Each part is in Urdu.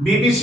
BBC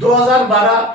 2012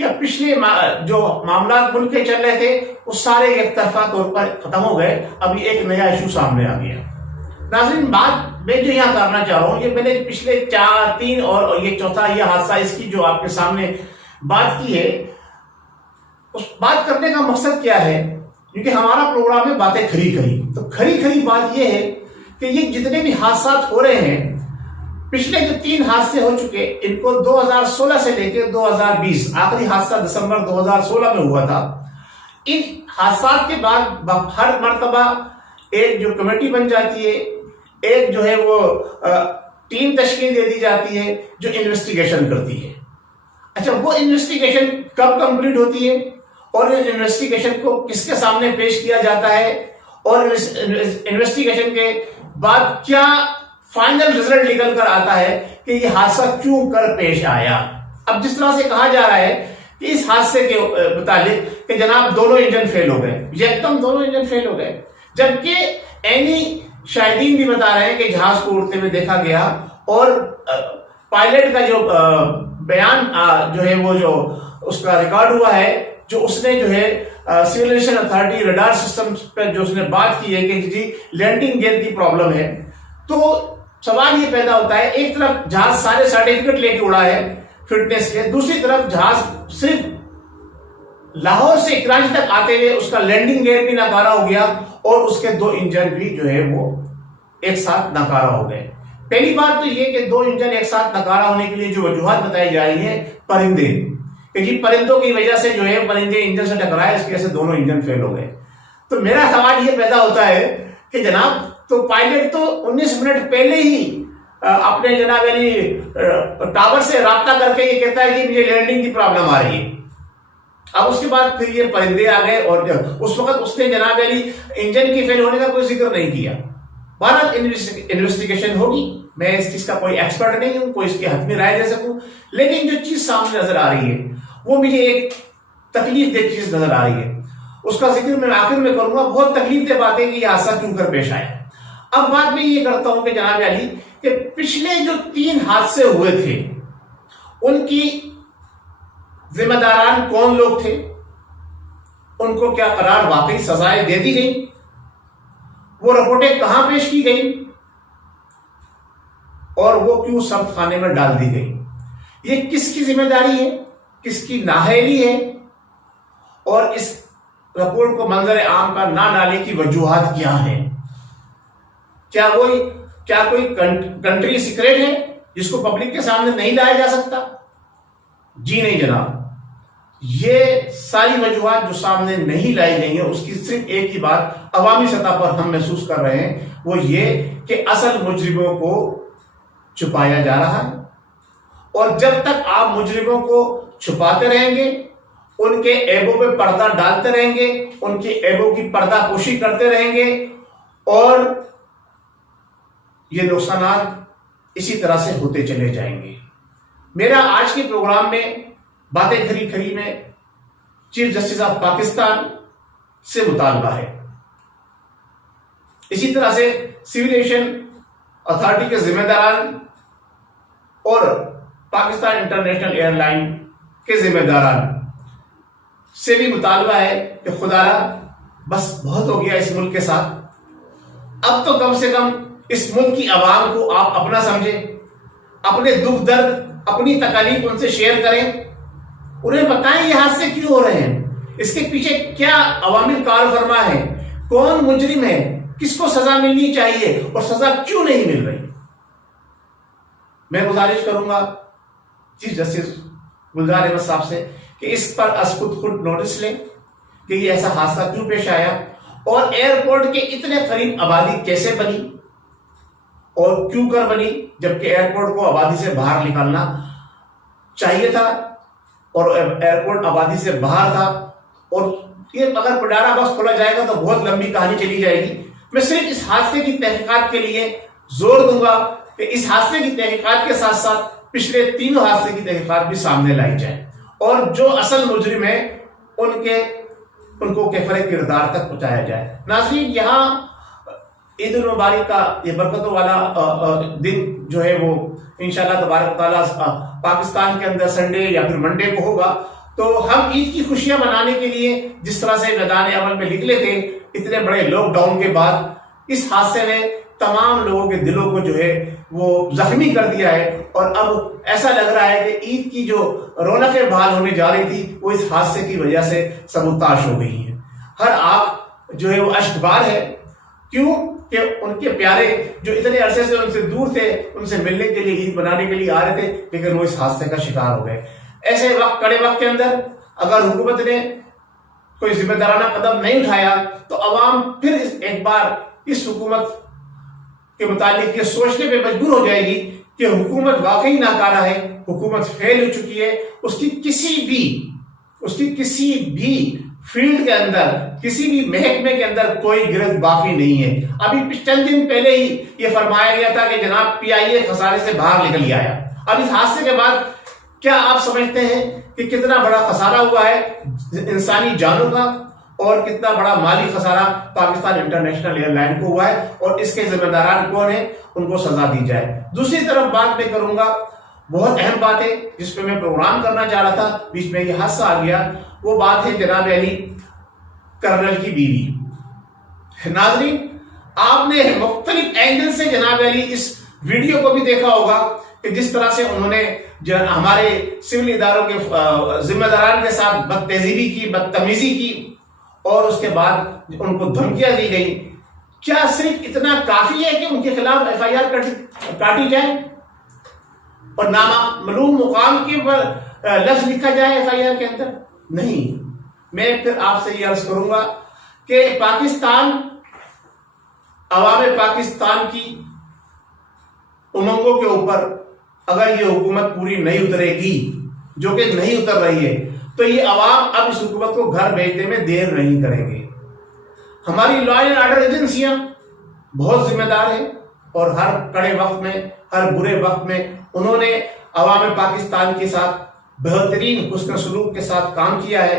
کہ اب پچھلے جو معاملات ملک کے چل رہے تھے وہ سارے ایک طرفہ طور پر ختم ہو گئے، ابھی ایک نیا ایشو سامنے آ گیا۔ ناظرین، بات میں جو یہاں کرنا چاہ رہا ہوں، یہ میں نے پچھلے 3 اور یہ چوتھا یہ حادثہ اس کی جو آپ کے سامنے بات کی ہے، اس بات کرنے کا مقصد کیا ہے؟ کیونکہ ہمارا پروگرام ہے باتیں کھری کھری، تو کھری کھری بات یہ ہے کہ یہ جتنے بھی حادثات ہو رہے ہیں، پچھلے جو 3 حادثے ہو چکے، ان کو 2016 سے لے کے 2020، آخری حادثہ دسمبر 2016 میں ہوا تھا۔ ان حادثات کے بعد ہر مرتبہ ایک جو کمیٹی بن جاتی ہے، ایک جو ہے وہ ٹیم تشکیل دے دی جاتی ہے جو انویسٹیگیشن کرتی ہے۔ اچھا، وہ انویسٹیگیشن کب کمپلیٹ ہوتی ہے اور انویسٹیگیشن کو کس کے سامنے پیش کیا جاتا ہے، اور انویسٹیگیشن کے بعد کیا فائنل رزلٹ نکل کر آتا ہے کہ یہ حادثہ کیوں کر پیش آیا۔ اب جس طرح سے کہا جا رہا ہے کہ اس حادثے کے متعلق کہ جناب دونوں انجن فیل ہو گئے، یکدم دونوں انجن فیل ہو گئے، جبکہ عینی شاہدین بھی بتا رہے ہیں کہ جہاز کو اڑتے ہوئے دیکھا گیا، اور پائلٹ کا جو بیان جو ہے وہ جو اس کا ریکارڈ ہوا ہے، جو اس نے جو ہے civil aviation authority radar system پر جو اس نے بات کی ہے کہ جی لینڈنگ گیئر کی پرابلم ہے، تو سوال یہ پیدا ہوتا ہے، ایک طرف جہاز سارے سرٹیفکیٹ لے کے اڑا ہے فٹنس کے، دوسری طرف جہاز صرف لاہور سے کراچی تک آتے ہوئے اس کا لینڈنگ گیئر بھی ناکارہ ہو گیا، اور اس کے 2 انجن بھی جو ہے وہ ایک ساتھ ناکارہ ہو گئے۔ پہلی بات تو یہ کہ 2 انجن ایک ساتھ ناکارہ ہونے کے لیے جو وجوہات بتائی جا رہی ہیں، پرندے، کہ جی پرندوں کی وجہ سے جو ہے پرندے انجن سے ٹکرائے، اس کی وجہ سے دونوں انجن فیل ہو گئے۔ تو میرا سوال یہ پیدا ہوتا ہے کہ جناب تو پائلٹ تو 19 منٹ پہلے ہی اپنے جناب علی ٹاور سے رابطہ کر کے یہ کہتا ہے کہ مجھے لینڈنگ کی پرابلم آ رہی ہے۔ اب اس کے بعد پھر یہ پرندے آ گئے، اور اس وقت اس نے جناب علی انجن کی فیل ہونے کا کوئی ذکر نہیں کیا۔ بہرحال انویسٹیگیشن ہوگی، میں اس چیز کا کوئی ایکسپرٹ نہیں ہوں، کوئی اس کی حتمی رائے دے سکوں، لیکن جو چیز سامنے نظر آ رہی ہے وہ مجھے ایک تکلیف دہ چیز نظر آ رہی ہے، اس کا ذکر میں آخر میں کروں گا۔ بہت تکلیف دہ بات ہے کہ یہ حادثہ کیوں کر پیش آیا۔ اب بات میں یہ کرتا ہوں کہ جناب علی کہ پچھلے جو 3 حادثے ہوئے تھے ان کی ذمہ داران کون لوگ تھے، ان کو کیا قرار واقعی سزائیں دے دی گئی، وہ رپورٹیں کہاں پیش کی گئی، اور وہ کیوں سخت خانے میں ڈال دی گئی، یہ کس کی ذمہ داری ہے، کس کی نااہلی ہے، اور اس رپورٹ کو منظر عام پر نہ ڈالنے کی وجوہات کیا ہیں۔ کیا کوئی کنٹری سیکریٹ ہے جس کو پبلک کے سامنے نہیں لایا جا سکتا؟ جی نہیں جناب، یہ ساری وجوہات جو سامنے نہیں لائی گئی ہیں، اس کی صرف ایک ہی بات عوامی سطح پر ہم محسوس کر رہے ہیں، وہ یہ کہ اصل مجرموں کو چھپایا جا رہا ہے، اور جب تک آپ مجرموں کو چھپاتے رہیں گے، ان کے عیبوں پہ پردہ ڈالتے رہیں گے، ان کے عیبوں کی پردہ پوشی کرتے رہیں گے، اور یہ نقصانات اسی طرح سے ہوتے چلے جائیں گے۔ میرا آج کے پروگرام میں باتیں کھری کھری میں چیف جسٹس آف پاکستان سے مطالبہ ہے، اسی طرح سے سول ایویشن اتھارٹی کے ذمہ داران اور پاکستان انٹرنیشنل ایئر لائن کے ذمہ داران سے بھی مطالبہ ہے کہ خدا را بس بہت ہو گیا اس ملک کے ساتھ، اب تو کم سے کم اس ملک کی عوام کو آپ اپنا سمجھیں، اپنے دکھ درد، اپنی تکالیف ان سے شیئر کریں، انہیں بتائیں یہ حادثے کیوں ہو رہے ہیں، اس کے پیچھے کیا عوامل کار فرما ہے، کون مجرم ہے، کس کو سزا ملنی چاہیے اور سزا کیوں نہیں مل رہی۔ میں گزارش کروں گا چیف جسٹس گلزار احمد صاحب سے کہ اس پر از خود نوٹس لیں کہ یہ ایسا حادثہ کیوں پیش آیا، اور ایئرپورٹ کے اتنے قریب آبادی کیسے بنی اور کیوں کر بنی، جبکہ ایئرپورٹ کو آبادی سے باہر نکالنا چاہیے تھا، اور ایئرپورٹ آبادی سے باہر تھا، اور یہ اگر پڈارا باکس کھولا جائے گا تو بہت لمبی کہانی چلی جائے گی۔ میں صرف اس حادثے کی تحقیقات کے لیے زور دوں گا کہ اس حادثے کی تحقیقات کے ساتھ ساتھ پچھلے 3 حادثے کی تحقیقات بھی سامنے لائی جائے، اور جو اصل مجرم ہیں ان کو کفر کردار تک پہنچایا جائے۔ ناظرین، یہاں عید المبارک کا یہ برکتوں والا دن جو ہے وہ انشاءاللہ تبارک تعالیٰ پاکستان کے اندر سنڈے یا پھر منڈے کو ہوگا، تو ہم عید کی خوشیاں منانے کے لیے جس طرح سے میدان عمل میں نکلے تھے، اتنے بڑے لاک ڈاؤن کے بعد اس حادثے نے تمام لوگوں کے دلوں کو جو ہے وہ زخمی کر دیا ہے، اور اب ایسا لگ رہا ہے کہ عید کی جو رونقیں بحال ہونے جا رہی تھی وہ اس حادثے کی وجہ سے سبوتاش ہو گئی ہیں۔ ہر آنکھ جو ہے وہ اشک بار ہے، کیوں کہ ان کے پیارے جو اتنے عرصے سے ان سے دور تھے، ان سے ملنے کے لیے، عید منانے کے لیے آ رہے تھے، لیکن وہ اس حادثے کا شکار ہو گئے۔ ایسے وقت، کڑے وقت کے اندر اگر حکومت نے کوئی ذمہ دارانہ قدم نہیں اٹھایا تو عوام پھر ایک بار اس حکومت کے متعلق یہ سوچنے پہ مجبور ہو جائے گی کہ حکومت واقعی ناکارہ ہے، حکومت فیل ہو چکی ہے، اس کی کسی بھی فیلڈ کے اندر، کسی بھی محکمے کے اندر کوئی گرفت باقی نہیں ہے۔ ابھی چند دن پہلے ہی یہ فرمایا گیا تھا کہ جناب PIA خسارے سے باہر نکل آیا۔ اب اس حادثے کے بعد کیا آپ سمجھتے ہیں کہ کتنا بڑا خسارہ ہوا ہے انسانی جانوں کا، اور کتنا بڑا مالی خسارہ پاکستان انٹرنیشنل ایئر لائن کو ہوا ہے، اور اس کے ذمہ داران کون ہیں، ان کو سزا دی جائے۔ دوسری طرف بات میں کروں گا، بہت اہم بات ہے جس پہ میں پروگرام کرنا چاہ رہا تھا، بیچ میں یہ حادثہ آ گیا، وہ بات ہے جناب علی کرنل کی بیوی۔ ناظرین، آپ نے مختلف اینگل سے جناب علی اس ویڈیو کو بھی دیکھا ہوگا کہ جس طرح سے انہوں نے ہمارے سول اداروں کے ذمہ داران کے ساتھ بدتہذیبی کی، بدتمیزی کی، اور اس کے بعد ان کو دھمکیاں دی گئی۔ کیا صرف اتنا کافی ہے کہ ان کے خلاف FIR کاٹی جائے اور نامعلوم مقام کے لفظ لکھا جائے FIR کے اندر؟ نہیں، میں پھر آپ سے یہ عرض کروں گا کہ پاکستان، عوام پاکستان کی امنگوں کے اوپر اگر یہ حکومت پوری نہیں اترے گی، جو کہ نہیں اتر رہی ہے، تو یہ عوام اب اس حکومت کو گھر بھیجنے میں دیر نہیں کریں گے۔ ہماری لا اینڈ آرڈر ایجنسیاں بہت ذمہ دار ہیں، اور ہر کڑے وقت میں، ہر برے وقت میں انہوں نے عوام پاکستان کے ساتھ بہترین حسن سلوک کے ساتھ کام کیا ہے۔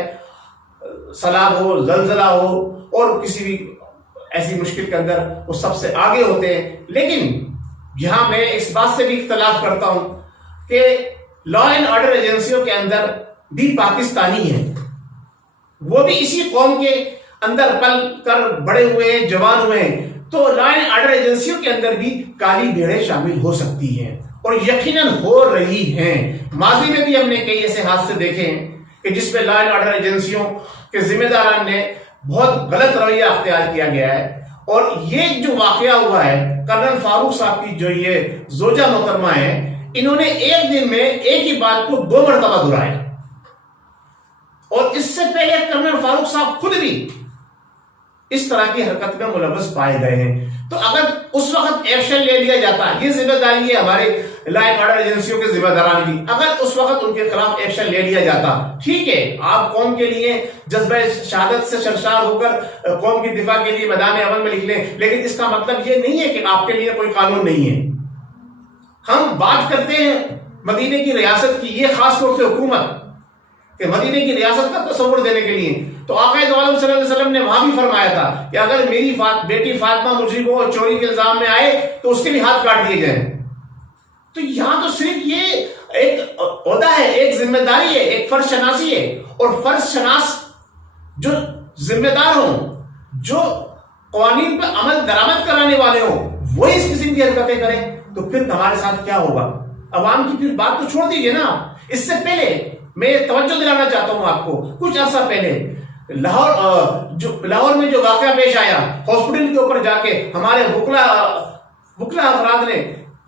سیلاب ہو، زلزلہ ہو، اور کسی بھی ایسی مشکل کے اندر وہ سب سے آگے ہوتے ہیں۔ لیکن یہاں میں اس بات سے بھی اختلاف کرتا ہوں کہ لا اینڈ آرڈر ایجنسیوں کے اندر بھی پاکستانی ہیں، وہ بھی اسی قوم کے اندر پل کر بڑے ہوئے ہیں، جوان ہوئے ہیں، تو لا اینڈ آرڈر ایجنسیوں کے اندر بھی کالی بھیڑیں شامل ہو سکتی ہیں، اور یقیناً ہو رہی ہیں۔ ماضی میں بھی ہم نے کئی ایسے حادثے دیکھے ہیں کہ جس میں لا اینڈ آرڈر ایجنسیوں کے ذمہ داران نے بہت غلط رویہ اختیار کیا گیا ہے۔ اور یہ جو واقعہ ہوا ہے، کرنل فاروق صاحب کی جو یہ زوجہ محترمہ ہیں، انہوں نے ایک دن میں ایک ہی بات کو 2 مرتبہ دہرایا، اور اس سے پہلے کرنل فاروق صاحب خود بھی اس طرح کی حرکت میں ملوث پائے گئے ہیں۔ تو اگر اس وقت ایکشن لے لیا جاتا، یہ ذمہ داری ہے ہمارے لا اینڈ آرڈر ایجنسیوں کے ذمہ داران کی، اگر اس وقت ان کے خلاف ایکشن لے لیا جاتا، ٹھیک ہے، آپ قوم کے لیے جذبہ شہادت سے سرشار ہو کر قوم کی دفاع کے لیے میدان عمل میں نکلیں، لیکن اس کا مطلب یہ نہیں ہے کہ آپ کے لیے کوئی قانون نہیں ہے۔ ہم بات کرتے ہیں مدینے کی ریاست کی، یہ خاص طور سے حکومت کہ مدینے کی ریاست کا تصور دینے کے لیے، تو آقا دو عالم صلی اللہ علیہ وسلم نے وہاں بھی فرمایا تھا کہ اگر میری بیٹی فاطمہ مجرموں اور چوری کے الزام میں آئے تو اس کے بھی ہاتھ کاٹ دیے جائیں۔ تو یہاں تو صرف یہ ایک عہدہ ہے، ایک ذمہ داری ہے، ایک فرض شناسی ہے، اور فرض شناس جو ذمہ دار ہوں، جو قوانین پہ عمل درآمد کرانے والے ہوں، وہی اس قسم کی حرکتیں کریں، تو پھر ہمارے ساتھ کیا ہوگا؟ عوام کی پھر بات تو چھوڑ دیجیے نا۔ اس سے پہلے میں توجہ دلانا چاہتا ہوں آپ کو، کچھ عرصہ پہلے لاہور میں جو واقعہ پیش آیا، ہاسپٹل کے اوپر جا کے ہمارے وکلا افراد نے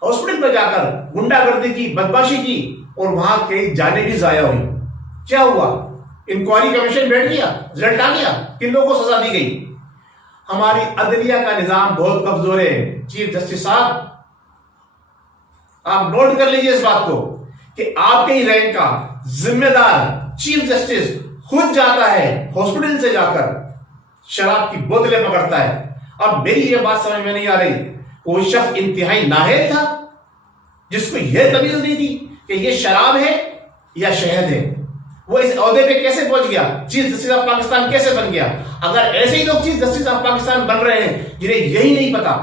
ہاسپٹل پہ جا کر گنڈا گردی کی، بدماشی کی، اور وہاں کئی جانیں بھی ضائع ہوئی۔ کیا ہوا؟ انکوائری کمیشن بیٹھ گیا، رزلٹ آ گیا، کن لوگوں کو سزا دی گئی؟ ہماری عدلیہ کا نظام بہت کمزور ہے۔ چیف جسٹس صاحب، آپ نوٹ کر لیجئے اس بات کو کہ آپ کے ہی رینک کا ذمہ دار چیف جسٹس خود جاتا ہے ہاسپٹل سے جا کر شراب کی بوتلیں پکڑتا ہے۔ اب میری یہ بات سمجھ میں نہیں آ رہی، کوئی شخص انتہائی نااہل تھا جس کو یہ تمیز نہیں تھی کہ یہ شراب ہے یا شہد ہے، وہ اس عہدے پہ کیسے پہنچ گیا؟ چیف جسٹس آف پاکستان کیسے بن گیا؟ اگر ایسے ہی لوگ چیف جسٹس آف پاکستان بن رہے ہیں جنہیں یہی نہیں پتا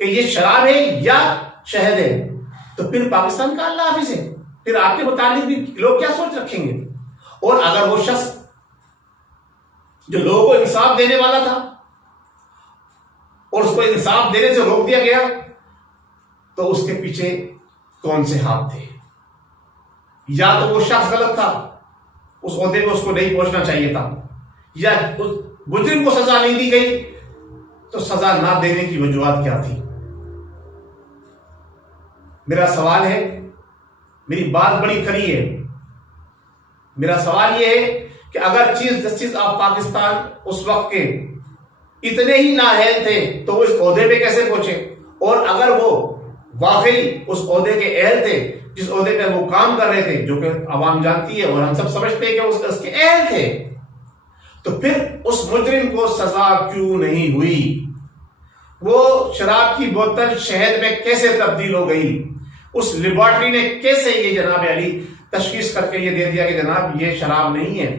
کہ یہ شراب ہے یا شہد ہے، تو پھر پاکستان کا اللہ حافظ ہے، پھر آپ کے متعلق بھی لوگ کیا سوچ رکھیں گے؟ اور اگر وہ شخص جو لوگوں کو انصاف دینے والا تھا اور اس کو انصاف دینے سے روک دیا گیا تو اس کے پیچھے کون سے ہاتھ تھے؟ یا تو وہ شخص غلط تھا، اس عہدے پہ اس کو نہیں پہنچنا چاہیے تھا، یا اس مجرم کو سزا نہیں دی گئی تو سزا نہ دینے کی وجوہات کیا تھی؟ میرا سوال ہے، میری بات بڑی کھلی ہے، میرا سوال یہ ہے کہ اگر چیف جسٹس آف پاکستان اس وقت کے اتنے ہی نااہل تھے تو وہ اس عہدے پہ کیسے پہنچے؟ اور اگر وہ واقعی اس عہدے کے اہل تھے، جس عہدے پہ وہ کام کر رہے تھے، جو کہ عوام جانتی ہے اور ہم سب سمجھتے ہیں کہ اس کے اہل تھے، تو پھر اس مجرم کو سزا کیوں نہیں ہوئی؟ وہ شراب کی بوتل شہد میں کیسے تبدیل ہو گئی؟ اس لیبارٹری نے کیسے یہ جناب علی تشخیص کر کے یہ دے دیا کہ جناب یہ شراب نہیں ہے،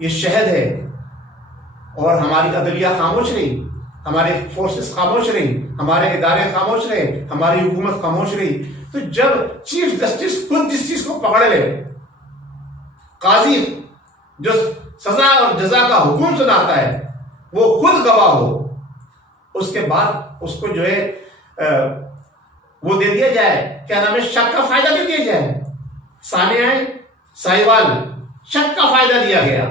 یہ شہد ہے؟ اور ہماری عدلیہ خاموش رہی، ہمارے فورسز خاموش رہی، ہمارے ادارے خاموش رہے، ہماری حکومت خاموش رہی۔ تو جب چیف جسٹس خود جس چیز کو پکڑ لے، قاضی جو سزا اور جزا کا حکم سناتا ہے وہ خود گواہ ہو، اس کے بعد اس کو جو ہے وہ دے دیا جائے، کیا نام ہے، شک کا فائدہ دے دیا جائے۔ سانحہ ساہیوال، شک کا فائدہ دیا گیا۔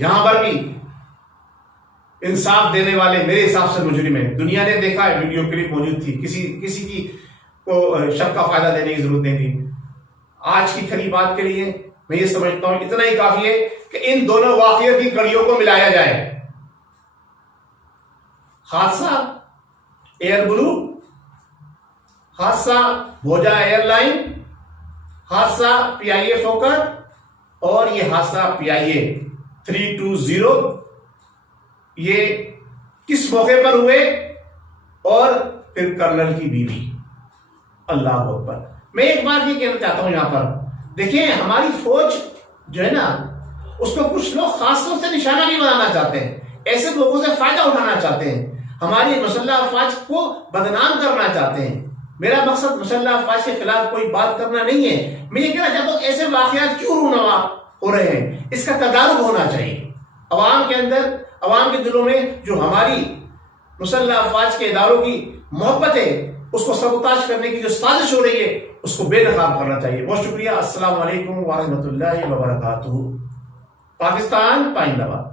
یہاں پر بھی انصاف دینے والے میرے حساب سے مجرم ہیں۔ دنیا نے دیکھا ہے، ویڈیو کلپ موجود تھی، کسی کی کو شک کا فائدہ دینے کی ضرورت نہیں تھی۔ آج کی کھری بات کے لیے میں یہ سمجھتا ہوں اتنا ہی کافی ہے کہ ان دونوں واقعوں کی کڑیوں کو ملایا جائے۔ حادثہ ایئر بلو، حادثہ بھوجا ایئر لائن، حادثہ پی آئی اے فوکر، اور یہ حادثہ پی آئی اے 320، یہ کس موقع پر ہوئے؟ اور پھر کرنل کی بیوی۔ اللہ اکبر۔ میں ایک بات یہ کہنا چاہتا ہوں یہاں پر، دیکھیں ہماری فوج جو ہے نا، اس کو کچھ لوگ خاص طور سے نشانہ نہیں بنانا چاہتے ہیں، ایسے لوگوں سے فائدہ اٹھانا چاہتے ہیں، ہماری مسلح افواج کو بدنام کرنا چاہتے ہیں۔ میرا مقصد مسلح افواج کے خلاف کوئی بات کرنا نہیں ہے، میں یہ کہنا چاہتا ہوں ایسے واقعات کیوں رونما ہو رہے ہیں، اس کا تدارک ہونا چاہیے عوام کے اندر، عوام کے دلوں میں۔ جو ہماری مسلح افواج کے اداروں کی محبت ہے، اس کو سبوتاژ کرنے کی جو سازش ہو رہی ہے، اس کو بے نقاب کرنا چاہیے۔ بہت شکریہ۔ السلام علیکم ورحمۃ اللہ وبرکاتہ۔ پاکستان پائندہ باد۔